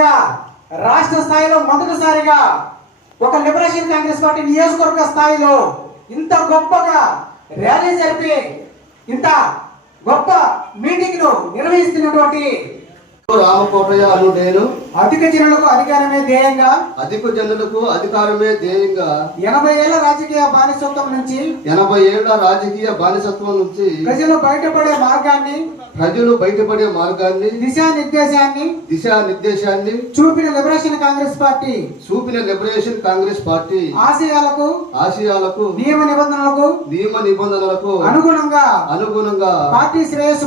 అనగా రాష్ట్ర స్థాయిలో మొదటిసారిగా ఒక లిబరేషన్ కాంగ్రెస్ పార్టీ నియోజకవర్గ స్థాయిలో ఇంత గొప్పగా ర్యాలీ జరిపి ఇంత గొప్ప మీటింగ్ ను నిర్వహిస్తున్నటువంటి రామకోటయ్య అను నేను అధిక జనులకు అధికారమే ధ్యేయంగా 80 ఏళ్ల రాజకీయ బానిసత్వం నుంచి ప్రజలు బయటపడే మార్గాన్ని దిశానిర్దేశాన్ని చూపిన లిబరేషన్ కాంగ్రెస్ పార్టీ ఆశయాలకు నియమ నిబంధనలకు అనుగుణంగా పార్టీ శ్రేయస్సు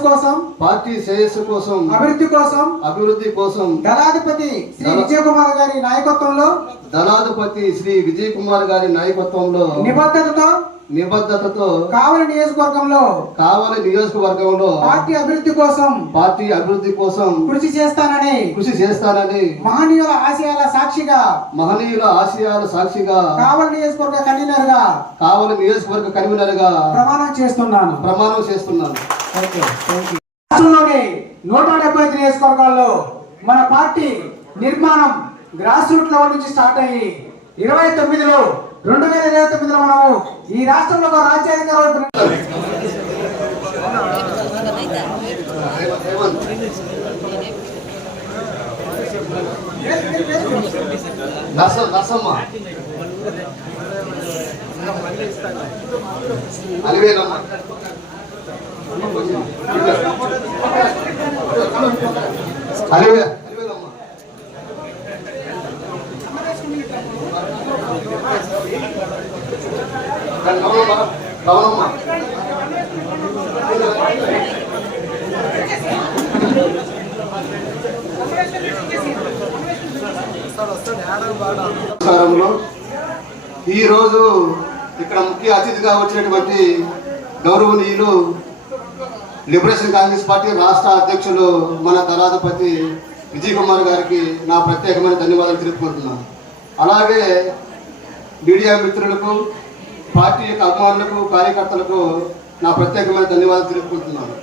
కోసం అభివృద్ధి కోసం దళాధిపతి శ్రీ విజయ్ కుమార్ గారి నాయకత్వంలో నిబద్ధతతో కావలి నియోజకవర్గంలో పార్టీ అభివృద్ధి కోసం కృషి చేస్తానని మహనీయుల ఆశయాల సాక్షిగా కావలి నియోజకవర్గ కన్వీనర్ గా ప్రమాణం చేస్తున్నాను. రాష్ట్రంలోని 175 నియోజకవర్గాల్లో మన పార్టీ నిర్మాణం గ్రాస్ రూట్ లెవెల్ నుంచి స్టార్ట్ అయ్యి 2029లో మనము ఈ రాష్ట్రంలో ఒక రాజ్యాధికారం ఈ రోజు ఇక్కడ ముఖ్య అతిథిగా వచ్చినటువంటి గౌరవనీయులు లిబరేషన్ కాంగ్రెస్ పార్టీ రాష్ట్ర అధ్యక్షులు మన దళాధిపతి విజయ్ కుమార్ గారికి నా ప్రత్యేకమైన ధన్యవాదాలు తెలుపుకుంటున్నాను. అలాగే మీడియా మిత్రులకు, పార్టీ యొక్క అభిమానులకు, కార్యకర్తలకు నా ప్రత్యేకమైన ధన్యవాదాలు తెలుపుకుంటున్నాను.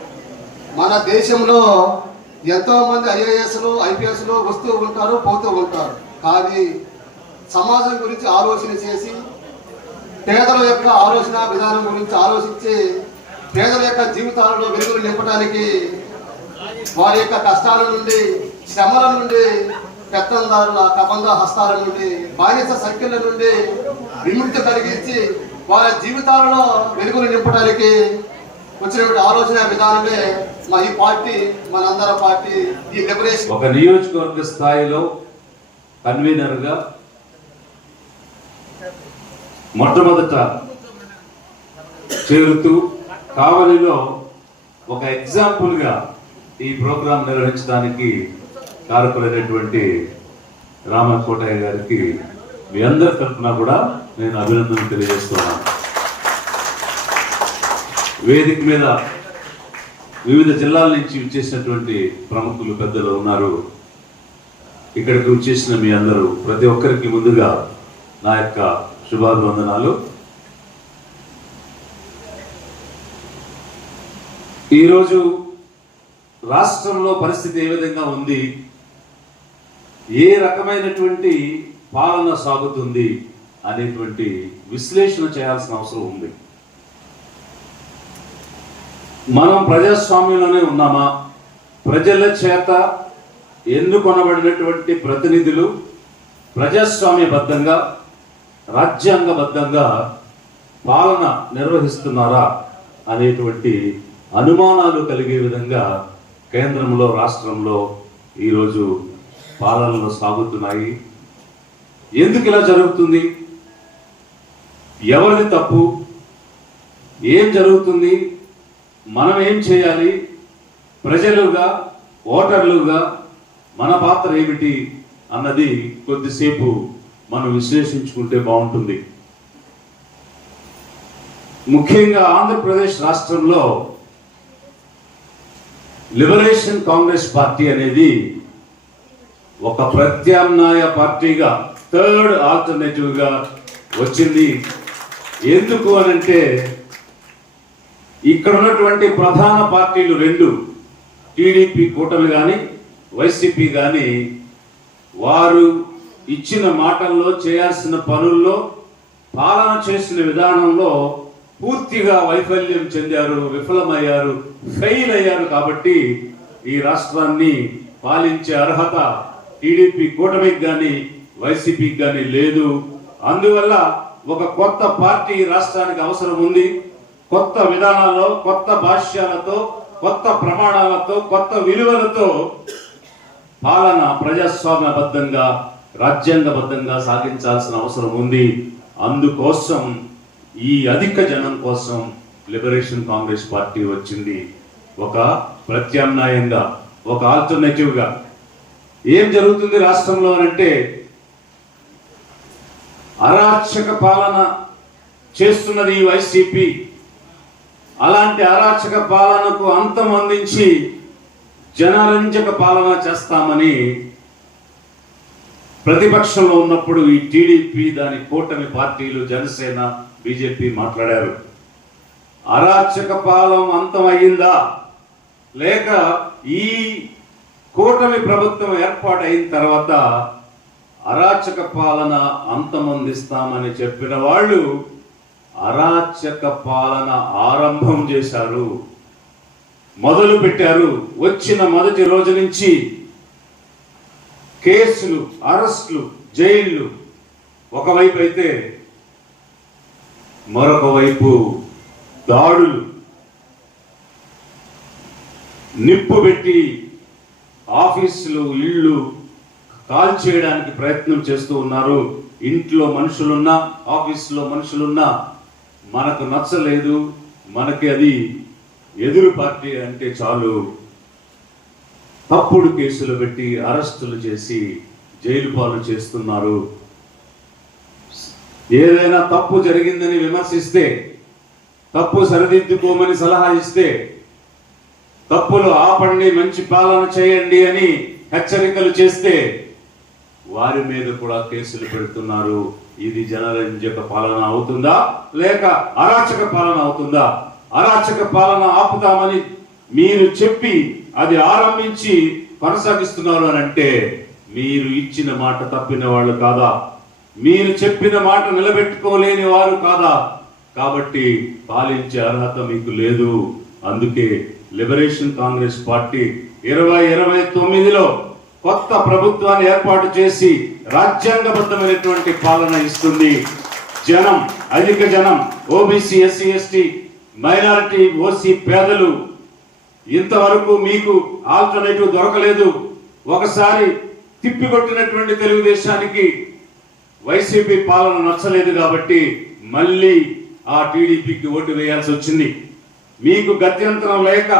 మన దేశంలో ఎంతోమంది ఐఏఎస్లు, ఐపీఎస్లు వస్తూ ఉంటారు, పోతూ ఉంటారు. కానీ సమాజం గురించి ఆలోచన చేసి పేదల యొక్క ఆలోచన విధానం గురించి ఆలోచించి పేదల యొక్క జీవితాలలో వెలుగులు నింపడానికి వారి యొక్క కష్టాల నుండి, శ్రమల నుండి, పెత్తందారుల కబంధ హస్తాల నుండి, బానిస సంఖ్యల నుండి విముక్తి కలిగించి వారి జీవితాలలో వెలుగులు నింపడానికి వచ్చినటువంటి ఆలోచన విధానమే మా ఈ పార్టీ, మనందరం పార్టీ ఈ లిబరేషన్. ఒక నియోజకవర్గ స్థాయిలో కన్వీనర్ గా మొట్టమొదట చేరుతూ కావలిలో ఒక ఎగ్జాంపుల్ గా ఈ ప్రోగ్రాం నిర్వహించడానికి కారకులైనటువంటి రామకోటయ్య గారికి మీ అందరి తరఫున కూడా నేను అభినందనలు తెలియజేస్తున్నాను. వేదిక మీద వివిధ జిల్లాల నుంచి వచ్చేసినటువంటి ప్రముఖులు, పెద్దలు ఉన్నారు. ఇక్కడికి వచ్చేసిన మీ అందరూ, ప్రతి ఒక్కరికి ముందుగా నా యొక్క శుభాభివందనాలు. ఈరోజు రాష్ట్రంలో పరిస్థితి ఏ విధంగా ఉంది, ఏ రకమైనటువంటి పాలన సాగుతుంది అనేటువంటి విశ్లేషణ చేయాల్సిన అవసరం ఉంది. మనం ప్రజాస్వామ్యంలోనే ఉన్నామా? ప్రజల చేత ఎన్నుకొనబడినటువంటి ప్రతినిధులు ప్రజాస్వామ్యబద్ధంగా, రాజ్యాంగబద్ధంగా పాలన నిర్వహిస్తున్నారా అనేటువంటి అనుమానాలు కలిగే విధంగా కేంద్రంలో, రాష్ట్రంలో ఈరోజు పాలనలు సాగుతున్నాయి. ఎందుకు ఇలా జరుగుతుంది? ఎవరిది తప్పు? ఏం జరుగుతుంది? మనం ఏం చేయాలి? ప్రజలుగా, ఓటర్లుగా మన పాత్ర ఏమిటి అన్నది కొద్దిసేపు మనం విశ్లేషించుకుంటే బాగుంటుంది. ముఖ్యంగా ఆంధ్రప్రదేశ్ రాష్ట్రంలో లిబరేషన్ కాంగ్రెస్ పార్టీ అనేది ఒక ప్రత్యామ్నాయ పార్టీగా, థర్డ్ ఆల్టర్నేటివ్ గా వచ్చింది. ఎందుకు అనంటే ఇక్కడ ఉన్నటువంటి ప్రధాన పార్టీలు రెండు, టీడీపీ కూటమి కానీ వైసీపీ కానీ వారు ఇచ్చిన మాటల్లో, చేయాల్సిన పనుల్లో, పాలన చేసిన విధానంలో పూర్తిగా వైఫల్యం చెందారు, విఫలమయ్యారు, ఫెయిల్ అయ్యారు. కాబట్టి ఈ రాష్ట్రాన్ని పాలించే అర్హత టీడీపీ కూటమికి కానీ వైసీపీకి కానీ లేదు. అందువల్ల ఒక కొత్త పార్టీ రాష్ట్రానికి అవసరం ఉంది. కొత్త విధానాల్లో, కొత్త భాష్యాలతో, కొత్త ప్రమాణాలతో, కొత్త విలువలతో పాలన ప్రజాస్వామ్యబద్ధంగా, రాజ్యాంగబద్ధంగా సాగించాల్సిన అవసరం ఉంది. అందుకోసం ఈ అధిక జనం కోసం లిబరేషన్ కాంగ్రెస్ పార్టీ వచ్చింది. ఒక ప్రత్యామ్నాయంగా, ఒక ఆల్టర్నేటివ్గా. ఏం జరుగుతుంది రాష్ట్రంలో అంటే అరాచక పాలన చేస్తున్నది ఈ వైసీపీ. అలాంటి అరాచక పాలనకు అంతం అందించి జనరంజక పాలన చేస్తామని ప్రతిపక్షంలో ఉన్నప్పుడు ఈ టీడీపీ, దాని కూటమి పార్టీలు, జనసేన, బీజేపీ మాట్లాడారు. అరాచక పాలన అంతం అయ్యిందా, లేక ఈ కూటమి ప్రభుత్వం ఏర్పాటైన తర్వాత అరాచక పాలన అంతమొందిస్తామని చెప్పిన వాళ్ళు అరాచక పాలన ఆరంభం చేశారు, మొదలు పెట్టారు. వచ్చిన మొదటి రోజు నుంచి కేసులు, అరెస్టులు, జైళ్లు ఒకవైపు అయితే మరొక వైపు దాడులు, నిప్పు పెట్టి ఆఫీసులు, ఇళ్ళు కాల్ చేయడానికి ప్రయత్నం చేస్తూ ఉన్నారు. ఇంట్లో మనుషులున్నా, ఆఫీసులో మనుషులున్నా మనకు నచ్చలేదు, మనకి అది ఎదురు పార్టీ అంటే చాలు తప్పుడు కేసులు పెట్టి అరెస్టులు చేసి జైలు పాలు చేస్తున్నారు. ఏదైనా తప్పు జరిగిందని విమర్శిస్తే, తప్పు సరిదిద్దుకోమని సలహా ఇస్తే, తప్పులు ఆపండి, మంచి పాలన చేయండి అని హెచ్చరికలు చేస్తే వారి మీద కూడా కేసులు పెడుతున్నారు. ఇది జనరంజక పాలన అవుతుందా, లేక అరాచక పాలన అవుతుందా? అరాచక పాలన ఆపుతామని మీరు చెప్పి అది ఆరంభించి కొనసాగిస్తున్నారు అని అంటే మీరు ఇచ్చిన మాట తప్పిన వాళ్ళు కాదా? మీరు చెప్పిన మాట నిలబెట్టుకోలేని వారు కాదా? కాబట్టి పాలించే అర్హత మీకు లేదు. అందుకే లిబరేషన్ కాంగ్రెస్ పార్టీ 2029లో కొత్త ప్రభుత్వాన్ని ఏర్పాటు చేసి రాజ్యాంగబద్ధమైనటువంటి పాలన ఇస్తుంది. జనం, అధిక జనం, OBC, SC, ST, minority, OC, పేదలు, ఇంతవరకు మీకు ఆల్టర్నేటివ్ దొరకలేదు. ఒకసారి తిప్పికొట్టినటువంటి తెలుగుదేశానికి వైసీపీ పాలన నచ్చలేదు కాబట్టి మళ్ళీ ఆ టీడీపీకి ఓటు వేయాల్సి వచ్చింది. మీకు గత్యంతరం లేక,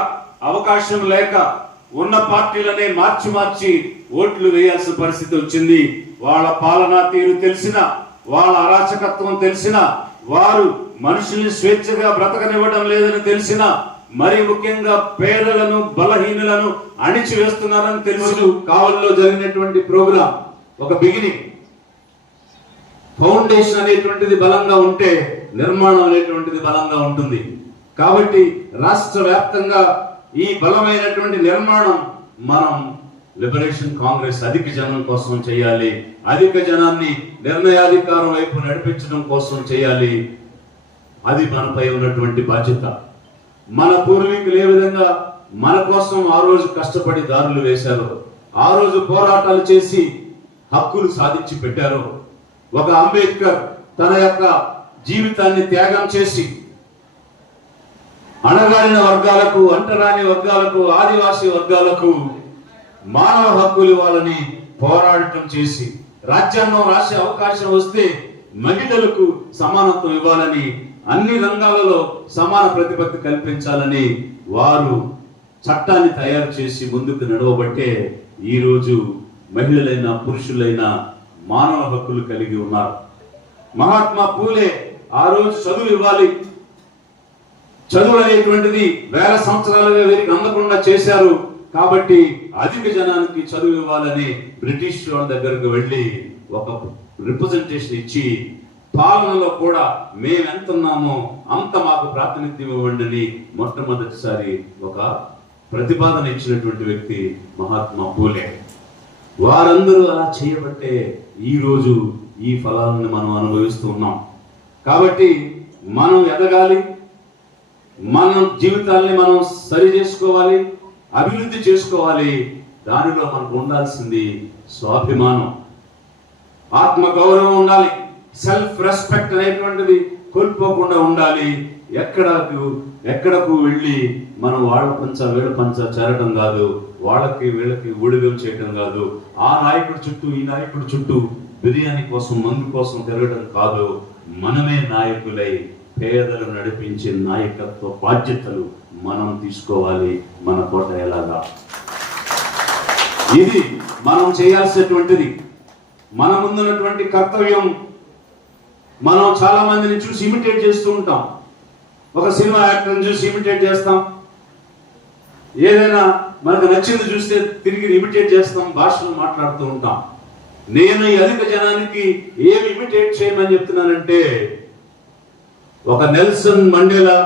అవకాశం లేక ఉన్న పార్టీలనే మార్చి ఓట్లు వేయాల్సిన పరిస్థితి వచ్చింది. వాళ్ళ పాలనా తీరు తెలిసిన, వాళ్ళ అరాచకత్వం తెలిసిన, వారు మనుషుల్ని స్వేచ్ఛగా బ్రతకనివ్వడం లేదని తెలిసిన, మరి ముఖ్యంగా పేదలను, బలహీనులను అణిచివేస్తున్నారని తెలుసు. కావలిలో జరిగినటువంటి ప్రోగ్రాం ఒక బిగినింగ్. ఫౌండేషన్ అనేటువంటిది బలంగా ఉంటే నిర్మాణం అనేటువంటిది బలంగా ఉంటుంది. కాబట్టి రాష్ట్ర వ్యాప్తంగా ఈ బలమైనటువంటి నిర్మాణం మనం లిబరేషన్ కాంగ్రెస్ అధిక జనం కోసం చేయాలి. అధిక జనాన్ని నిర్ణయాధికారం వైపు నడిపించడం కోసం చేయాలి. అది మనపై ఉన్నటువంటి బాధ్యత. మన పూర్వీకులు ఏ విధంగా మన కోసం ఆ రోజు కష్టపడి దారులు వేశారు, ఆ రోజు పోరాటాలు చేసి హక్కులు సాధించి పెట్టారు. ఒక అంబేద్కర్ తన యొక్క జీవితాన్ని త్యాగం చేసి అణగారిన వర్గాలకు, అంటరాని వర్గాలకు, ఆదివాసీ వర్గాలకు మానవ హక్కులు ఇవ్వాలని పోరాటం చేసి, రాజ్యాంగం రాసే అవకాశం వస్తే మహిళలకు సమానత్వం ఇవ్వాలని, అన్ని రంగాలలో సమాన ప్రతిపత్తి కల్పించాలని వారు చట్టాన్ని తయారు చేసి ముందుకు నడవబట్టే ఈరోజు మహిళలైన, పురుషులైన మానవ హక్కులు కలిగి ఉన్నారు. మహాత్మా పూలే ఆ రోజు చదువు ఇవ్వాలి, చదువు అనేటువంటిది వేల సంవత్సరాలుగా వీరికి అందకుండా చేశారు. కాబట్టి అధిక జనానికి చదువు ఇవ్వాలని బ్రిటిష్ వాళ్ళ దగ్గరకు వెళ్ళి ఒక రిప్రజెంటేషన్ ఇచ్చి, పాలనలో కూడా మేము ఎంత ఉన్నామో అంత మాకు ప్రాతినిధ్యం ఇవ్వండి అని మొట్టమొదటిసారి ఒక ప్రతిపాదన ఇచ్చినటువంటి వ్యక్తి మహాత్మా పూలే. వారందరూ అలా చేయబట్టే ఈరోజు ఈ ఫలాలను మనం అనుభవిస్తూ ఉన్నాం. కాబట్టి మనం ఎదగాలి, మన జీవితాల్ని మనం సరి చేసుకోవాలి, అభివృద్ధి చేసుకోవాలి. దానిలో మనకు ఉండాల్సింది స్వాభిమానం, ఆత్మగౌరవం ఉండాలి, సెల్ఫ్ రెస్పెక్ట్ అనేటువంటిది కోల్పోకుండా ఉండాలి. ఎక్కడకు వెళ్ళి మనం వాళ్ళ పంచ వీళ్ళ పంచ చేరటం కాదు, వాళ్ళకి వీళ్ళకి ఊడిగం చేయటం కాదు, ఆ నాయకుడి చుట్టూ ఈ నాయకుడి చుట్టూ బిర్యానీ కోసం మందు కోసం తిరగడం కాదు. మనమే నాయకులై పేదలు నడిపించే నాయకత్వ బాధ్యతలు మనం తీసుకోవాలి. మన కోట ఎలాగా ఇది మనం చేయాల్సినటువంటిది. మన ముందున్నటువంటి కర్తవ్యం. మనం చాలా మందిని చూసి ఇమిటేట్ చేస్తూ ఉంటాం. ఒక సినిమా యాక్టర్ని చూసి ఇమిటేట్ చేస్తాం, ఏదైనా మనకు నచ్చింది చూస్తే తిరిగి ఇమిటేట్ చేస్తాం, భాషలు మాట్లాడుతూ ఉంటాం. నేను ఈ అధిక జనానికి ఏమి ఇమిటేట్ చేయమని చెప్తున్నానంటే, ఒక నెల్సన్ మండేలా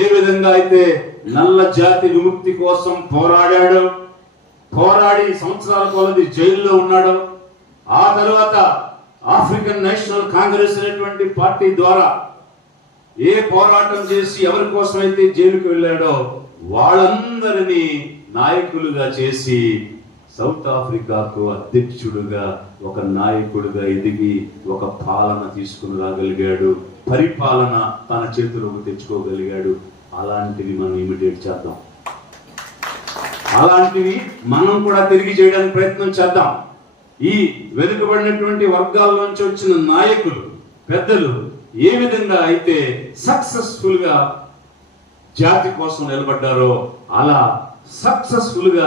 ఏ విధంగా అయితే నల్ల జాతి విముక్తి కోసం పోరాడాడో, పోరాడి సంవత్సరాల కొలది జైల్లో ఉన్నాడో, ఆ తర్వాత ఆఫ్రికన్ నేషనల్ కాంగ్రెస్ అనేటువంటి పార్టీ ద్వారా ఏ పోరాటం చేసి ఎవరి కోసం అయితే జైలుకు వెళ్ళాడో వాళ్ళందరినీ నాయకులుగా చేసి సౌత్ ఆఫ్రికాకు అధ్యక్షుడుగా, ఒక నాయకుడుగా ఎదిగి ఒక పాలన తీసుకుని రాగలిగాడు, పరిపాలన తన చేతిలోకి తెచ్చుకోగలిగాడు. అలాంటివి మనం ఇమిటేట్ చేద్దాం, అలాంటివి మనం కూడా తిరిగి చేయడానికి ప్రయత్నం చేద్దాం. ఈ వెనుకబడినటువంటి వర్గాల నుంచి వచ్చిన నాయకులు, పెద్దలు ఏ విధంగా అయితే సక్సెస్ఫుల్ గా జాతి కోసం నిలబడ్డారో అలా సక్సెస్ఫుల్ గా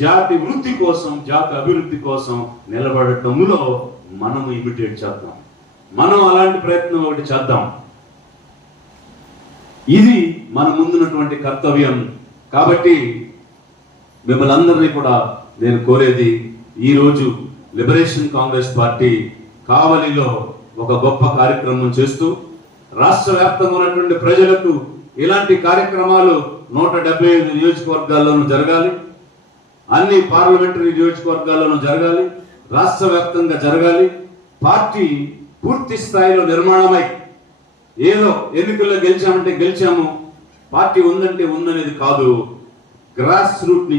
జాతి వృద్ధి కోసం, జాతి అభివృద్ధి కోసం నిలబడటంలో మనం ఇమిటేట్ చేద్దాం. మనం అలాంటి ప్రయత్నం ఒకటి చేద్దాం. ఇది మన ముందున్నటువంటి కర్తవ్యం. కాబట్టి మిమ్మల్ని అందరినీ కూడా నేను కోరేది, ఈరోజు లిబరేషన్ కాంగ్రెస్ పార్టీ కావలిలో ఒక గొప్ప కార్యక్రమం చేస్తూ రాష్ట్ర వ్యాప్తంగా ఉన్నటువంటి ప్రజలకు ఇలాంటి కార్యక్రమాలు 175 నియోజకవర్గాల్లోనూ జరగాలి, అన్ని పార్లమెంటరీ నియోజకవర్గాల్లోనూ జరగాలి, రాష్ట్ర వ్యాప్తంగా జరగాలి. పార్టీ పూర్తి స్థాయిలో నిర్మాణమై, ఏదో ఎన్నికల్లో గెలిచామంటే గెలిచాము, పార్టీ ఉందంటే ఉందనేది కాదు, గ్రాస్ రూట్ నుంచి